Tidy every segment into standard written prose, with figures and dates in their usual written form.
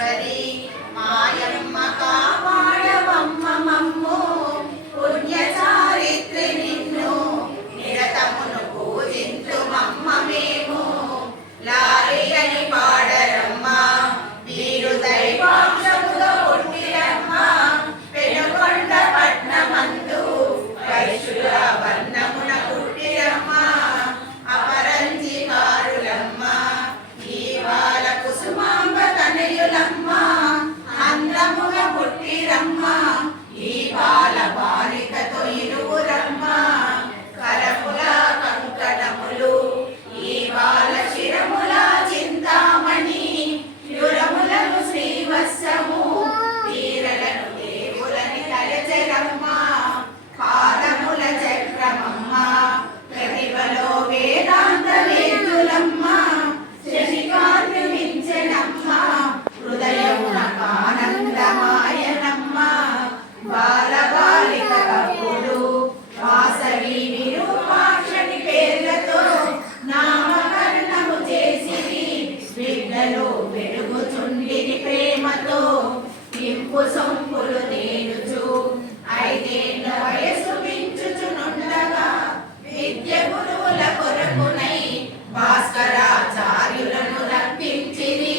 మహేశ్వరి మాయమ్మ కాపాడవమ్మ మమ్ము పుణ్య చారిత్రి నిన్ను నిరతమును పూజించు మమ్మ మేము లాలి అని పాడరమ్మ వీరు దైవాంశముగా పుట్టిరమ్మ పెనుకొండ పట్నమందు వైశ్యుల వర్ణమున పుట్టిరమ్మ అపరంజి కారులమ్మ ఈవాల కుసుమాంబ తనయులమ్మ అందముగా పుట్టిరమ్మ ఈ బాల బాలికతో ఇరువురమ్మ కరముల కంకణములు ఈ బాల శిరముల చింతామణి యురములను శ్రీవత్సము తీరలను దేవులని తలచెరమ్మ పాదముల చక్రమమ్మ ప్రతిభలో వేదాంత వేదులమ్మ శశికాంతి మించెనమ్మ హృదయమున ఆనందమాయనమ్మ బాలబాలిక కప్పుడు వాసవి విరూపాక్షని పేర్లతో నామకరణము చేసిరి బిడ్డలు వెలుగుచుండిని ప్రేమతో ఇంపు సొంపులు తేలుచు ఐదేళ్ల వయసు మించుచునుండగా విద్య గురువుల కొరకునై భాస్కరాచార్యులను రప్పించిరి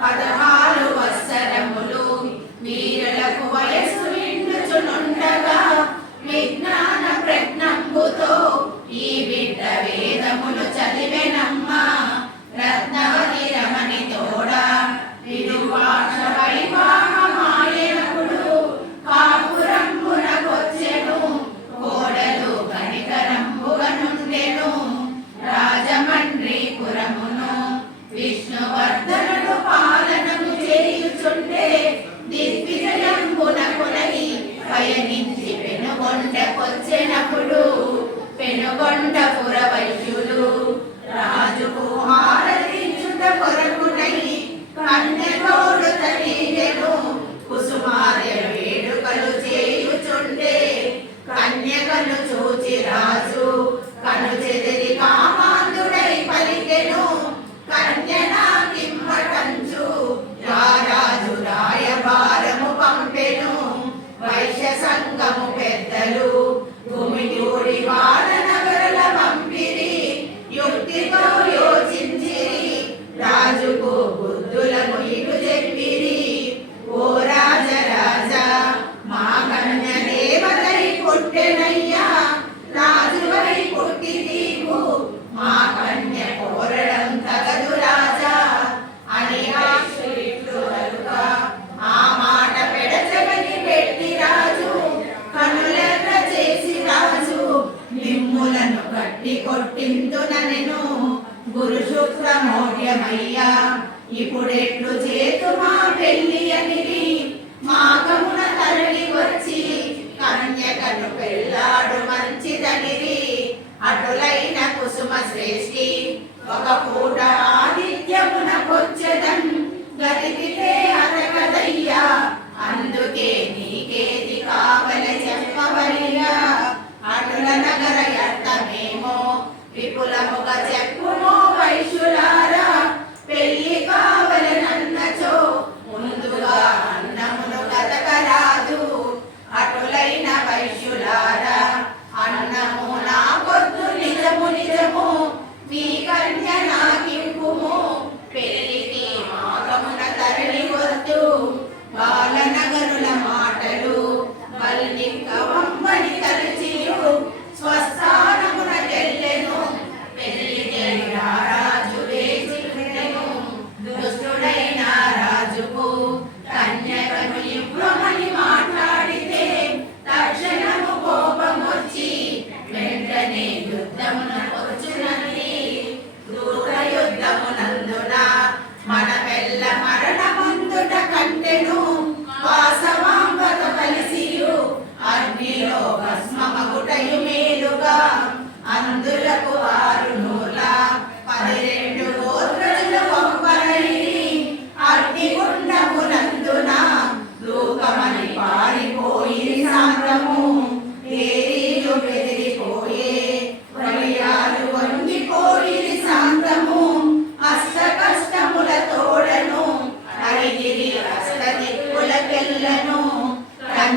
16 వత్సరములు వీరులకు వయసు నిండుచునుండగా విజ్ఞాన ప్రజ్ఞంబుతో ఈ బిడ్డ వేదములు చదివెనమ్మ రత్నవతి రమణి తోడ విరూపాక్ష వైవాహమాయనప్పుడు కాపురంబునకొచ్చెను కోడలు కనికరంబుగా నుండెను రాజమండ్రిపురమును విష్ణువర్ధనుడు పాలనము చేయుచుండే దిగ్విజయంబునకునై పయనించి పెనుగొండకొచ్చెనప్పుడు పెనుగొండపుర వైశ్యులు రాజుకు హారతించుట కొరకునై కన్యతోడు తనీరెను కుసుమార్య వేడుకలు చేయుచుండే కన్యకను చూచి రాజు కను చెదిరి కామాంధుడై పలికెను కన్య నాకిమ్మటంచు రారాజు రాయబారము పంపెను వైశ్య సంఘము పెద్దలు భూమియూడి వాననగరుల పంపిరి యుక్తితో యోచించిరి రాజుకు బుద్ధులను ఇటు చెప్పిరి ఓ రాజరాజా మా కన్య దేవతై పుట్టెనయ్యా రాజువై పుట్టి నీవు మా కన్య కోరడం తగదు రాజా అని వైశ్యులిట్లు అలుగా ఆ మాట పెడచెవిని పెట్టి రాజు కనులెర్ర చేసి రాజు నిమ్ములను గట్టి కొట్టింతుననెను గురు శుక్రమౌఢ్యమయ్యా ఇప్పుడెట్లు చేతు మా పెళ్లి అనిరి మాఘమున తరలి వచ్చి కన్యకను పెళ్ళాడు మంచిదనిరి అటులైన కుసుమ శ్రేష్ఠి ఒక పూట ఆదిత్యమునకొచ్చెదన్ గతికితే అరగదయ్యా అందుకే నీకేది కావలి చెప్పవయ్యా అటుల నగర యర్థమేమో విపులముగా చెప్పుమో వైశ్యులారా పెళ్లి కావలనన్నచో ముందుగా అన్నమును గతకరాదు అటులైన వైశ్యులారా అన్నము నాకొద్దు నిజము నిజము మీ కన్య నాకింపుము పెళ్లికి మాగమున తరలి వద్దు బాలనగరుల మాటలు వల్లింకవమ్మని తలచియు స్వస్థానమున తెల్లెను పెళ్లి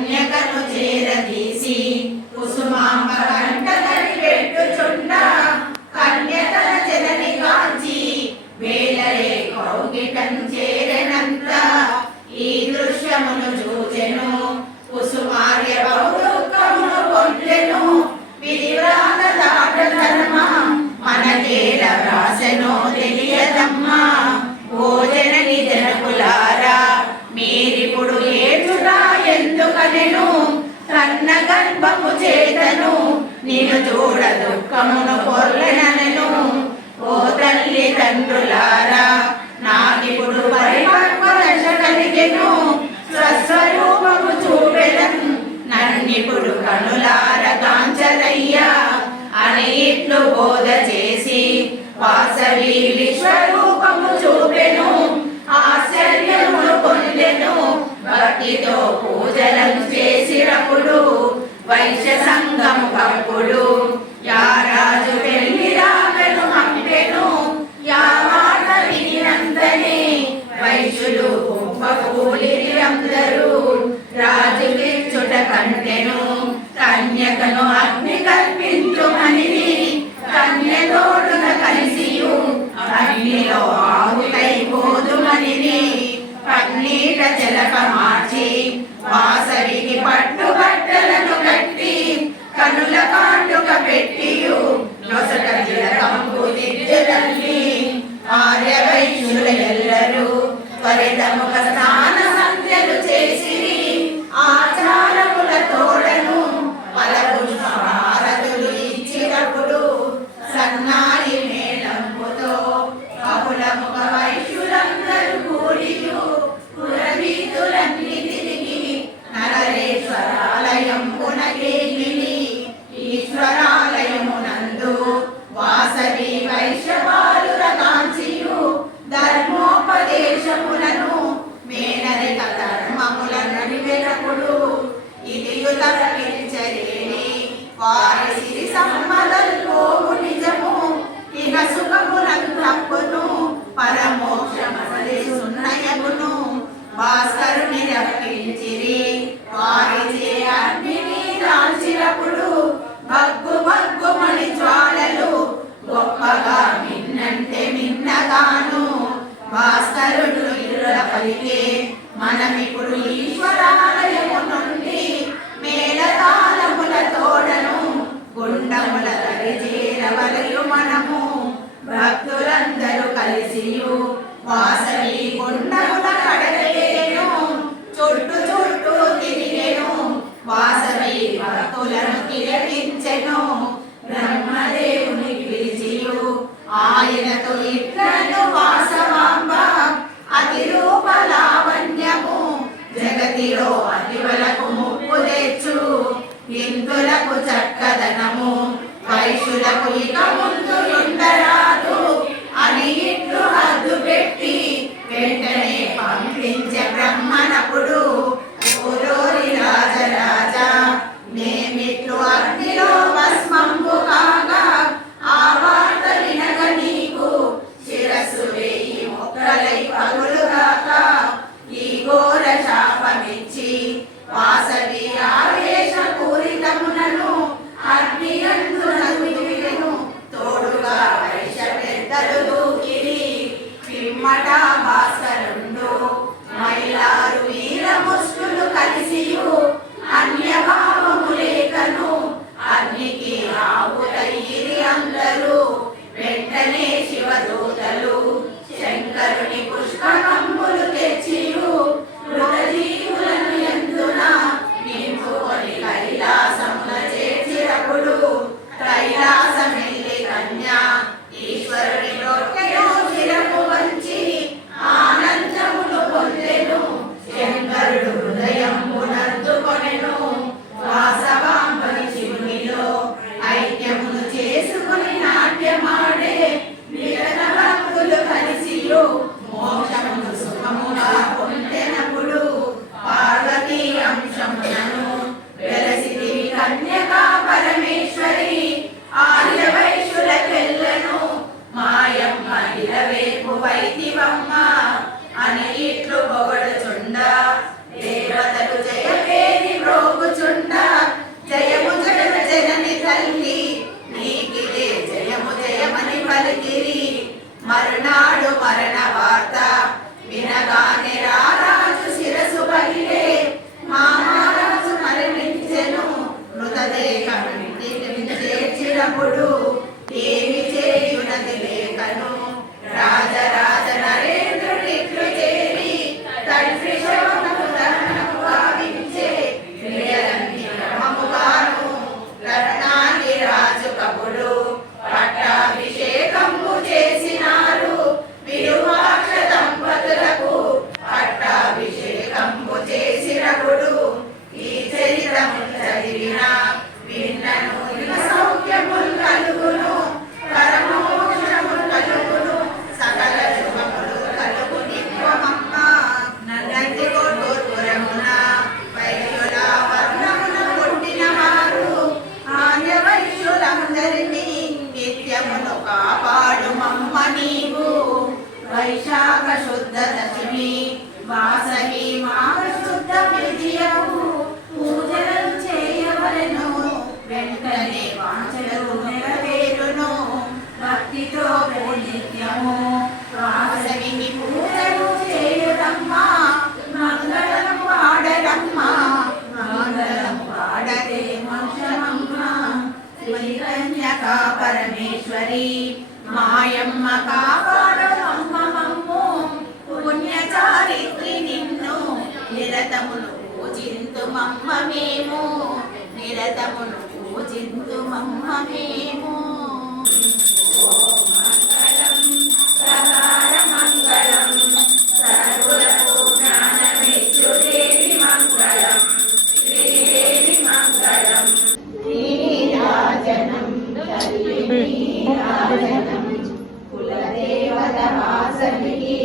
కన్యకను చేరదీసి కుసుమాంబ కంటగని పెట్టుచుండ కన్యకన జనని కాంచి వేలరే కౌగిటం చేరనంత ఈ దృశ్యమును చూచెను కుసుమార్య బహుదుఃఖమును పొందెను విధివ్రాత దాటధర్మ మనకేల వ్రాసెనో తెలియదమ్మా ఓ జనని జనకులారా మీరిప్పుడు ఏడురా ఎందుకనెను కన్న గర్భము చేతను నిన్ను చూడ దుఃఖమును పొర్లెనెను ఓ తల్లి తండ్రులారా నాకిప్పుడు పరిపక్వ దశ కలిగెను స్వస్వరూపము చూపెదన్ నన్నిప్పుడు కనులార కాంచరయ్యా అని ఇట్లు బోధ చేసి వాసవి విశ్వరూపము చూపెను ఆశ్చర్యమును పొందెను భక్తితో పూజలను చేసినప్పుడు వైశ్య సంఘము కప్పుడు యా రాజు పెళ్లి రామెను హంపెను యా మాట వినినంతనే వైశ్యులు కుంభకూలిరి అందరూ రాజుకిచ్చుట కంటెను కన్యకను అగ్ని కల్పించుమని కన్యతోడున కలిసియు అగ్నిలో ఆహుతైపోదుమని పన్నీట జలక మార్చి వాసవికి పట్టుబట్టలను కట్టి కనుల కాటుక పెట్టియు నొసట తిలకంబు దిద్దుతల్లి ఆర్య వైశ్యుల ఎల్లరూ త్వరితముగ స్నాన సంధ్యలు చేసిరి ఆచారముల తోడను ఫలపుష్పహారతులు ఇచ్చినప్పుడు సన్నాయి మేళంబుతో బహుళముగ వైశ్యులందరూ కూడియు పురవీధులన్నీ తిరిగి నగరేశ్వరాలయంబునకేగిరి ఈశ్వరాలయమునందు వాసవి వైశ్యపాలుర కాంచియు ధర్మోపదేశములను మేనరిక ధర్మములను నివెనకుడు ఇదియు తప్పించలేని వారి సిరి సంపదల్లోము నిజము ఇక సుఖములను తప్పును పరమోక్షమసలి సున్నయమును భాస్కరుని రప్పించిరి వారిచే అగ్నిని దాల్చినప్పుడు భగ్గు భగ్గుమని జ్వాలలు గొప్పగా మిన్నంటే మిన్నగాను భాస్కరుడు ఇరుల పలికే మనమిప్పుడు ఈశ్వరాలయము నుండి మేళతాళముల తోడను గుండముల తడి చేరవలయు మనము భక్తులందరూ కలిసియు వాసవి గుండముల కడలేను చుట్టూ చుట్టూ తిరిగెను వాసవి భక్తులను కీర్తించెను బ్రహ్మదేవుని పిలిచియు ఆయనతో ఇట్లను వాసవాంబ అతి రూప లావణ్యము జగతిలో అతివలకు ముప్పు తెచ్చు ఇందులకు చక్కదనము వైశ్యులకు ఇక ముందు ఉండరాదు అని ఇట్లు హద్దు పెట్టి వెంటనే పంపించే బ్రహ్మనప్పుడు ఓరోరి రాజరాజా మేమిట్లు అగ్నిలో భస్మంబు కాగా ఆ వార్త వినగ నీకు శిరస్సు వేయి మొక్కలై పగులుగాక ఈ ఘోర శాపమిచ్చి వాసవి ఆవేశ పూరితమునను అగ్నియందు నదును తోడుగా వైశ్య పెద్దలు దూకిరి నిరతమును పూజింతుమమ్మ మేము, నిరతమును పూజింతుమమ్మ మేము. కులదేవత వాసనికి